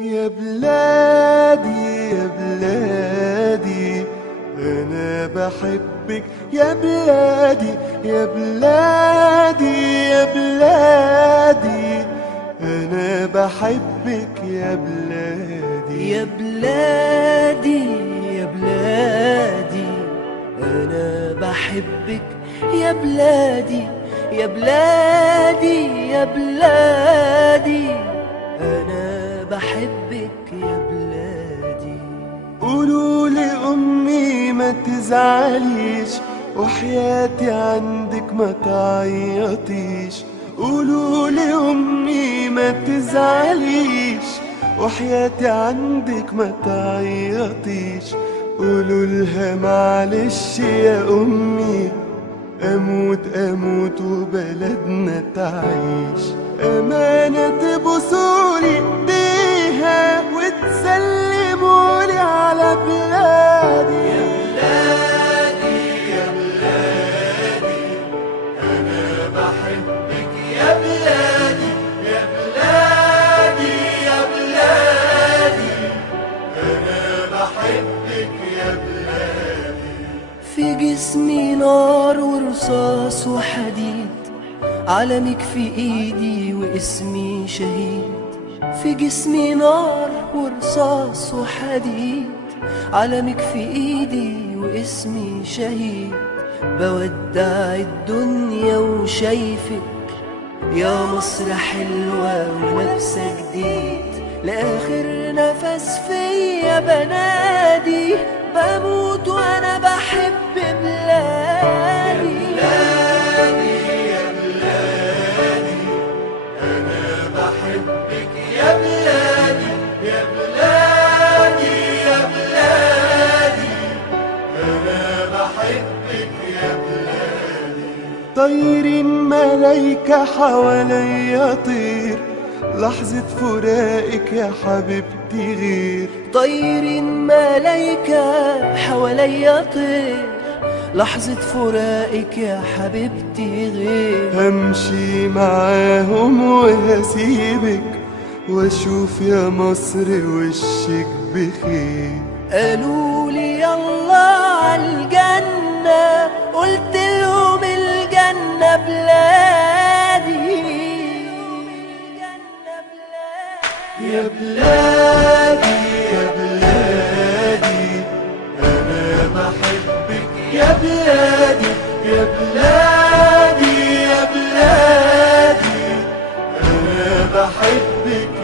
يا بلادي يا بلادي أنا بحبك يا بلادي يا بلادي يا بلادي أنا بحبك يا بلادي يا بلادي يا بلادي أنا بحبك يا بلادي يا بلادي يا بلادي أنا بحبك يا بلادي. قولوا لأمي ما تزعليش وحياتي عندك ما تعيطيش. قولوا لأمي ما تزعليش وحياتي عندك ما تعيطيش. قولوا لها معلش يا أمي أموت أموت وبلدنا تعيش. أمانة تبوسولي إيديها وتسلمولي على بلادي. يا بلادي يا بلادي أنا بحبك يا بلادي يا بلادي يا بلادي أنا بحبك يا بلادي. في جسمي نار ورصاص وحديد، علمك في ايدي واسمي شهيد. في جسمي نار ورصاص وحديد، علمك في ايدي واسمي شهيد. بودع الدنيا وشايفك يا مصر حلوة ولابسة جديد. لآخر نفس فيا بنادي بموت وانا بحب بلادي. يا بلادي أنا بحبك يا بلادي يا بلادي يا بلادي أنا بحبك يا بلادي. طيرين ملايكة حواليا طير لحظة فراقك يا حبيبتي غير. طيرين ملايكة حواليا طير لحظة فراقك يا حبيبتي غير. همشي معاهم وهسيبك واشوف يا مصر وشك بخير. قالوا لي يلا عالجنة، قلت لهم الجنة بلادي. يا بلادي يا بلادي أنا بحبك يا بلادي يا بلادي يا بلادي أنا بحبك